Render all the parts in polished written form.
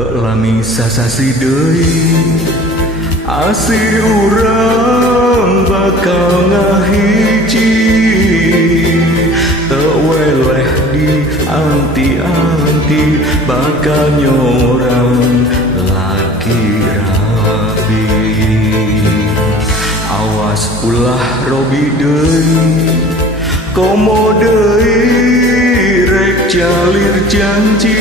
Teu lami sasasi deui asih urang bakal ngahiji, teu weleh di anti-anti bakal nyorang laki rabi. Awas ulah robi deui komo deui rek calir janji,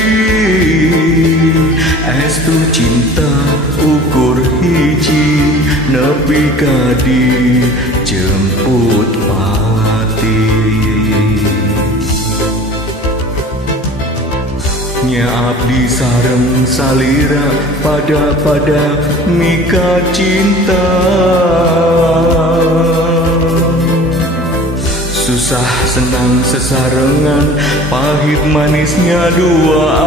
estu cinta ukur hiji nepi ka dijemput pati. Nya abdi sareng salira pada mika cinta, susah senang sesarengan pahit manisnya duaan.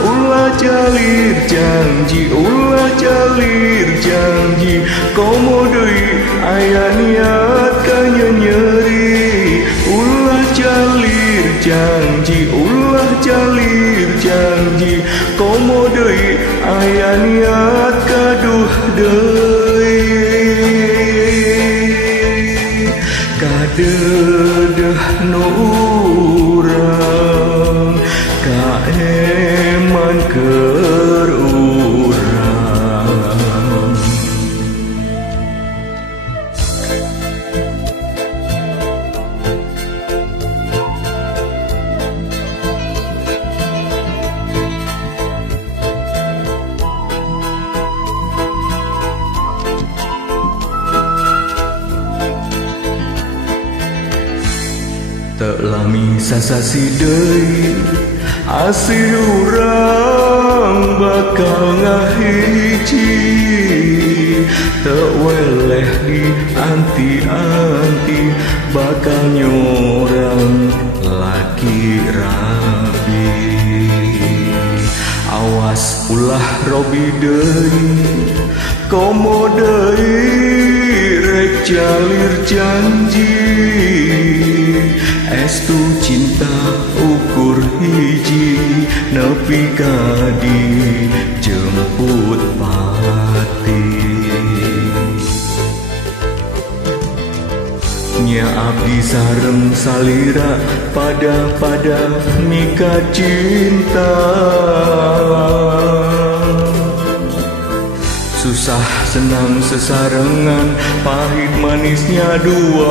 Ulah calir janji, ulah calir janji, komo deui aya niat ka nyeri. Ulah calir janji, ulah calir janji, komo deui aya niat kaduh deui. Kadeudeeh nu urang kaeman keur urang. Teu lami sasasi deui asih urang bakal ngahiji, teu weleh di anti-anti bakal nyorang laki rabi. Awas ulah robi deui komo deui rek calir janji, estu cinta ukur hiji nepi ka dijemput pati. Nya abdi sareng salira pada mika cinta, susah senang sesarengan pahit manisnya duaan.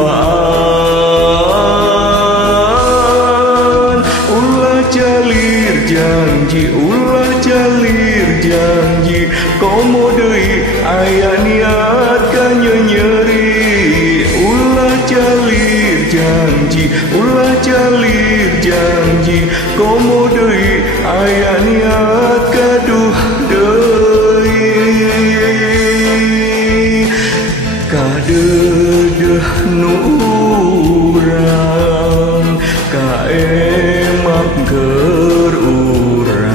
Ulah calir janji, ulah calir janji, komo deui aya niat ka nyeri. Ulah calir janji, ulah calir janji, komo deui aya niat kaduh deui. Kadeudeeh nu urang kaemak keur urang.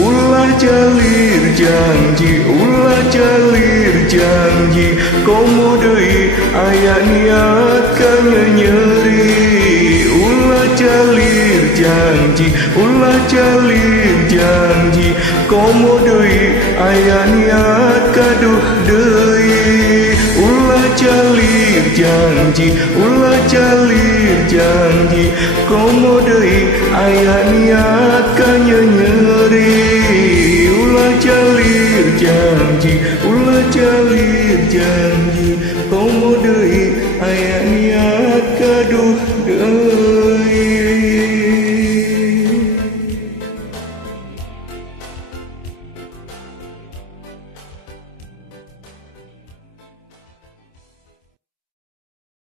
Ulah calir janji, ulah calir janji, komo deui aya niat ka nyeri. Ulah calir janji, ulah calir janji, komo deui aya niat kaduh deui. Ulah calir janji, ulah calir janji, komo deui aya niat ka nyeri. Ulah calir janji, ulah calir janji, komo deui aya niat kaduh deui.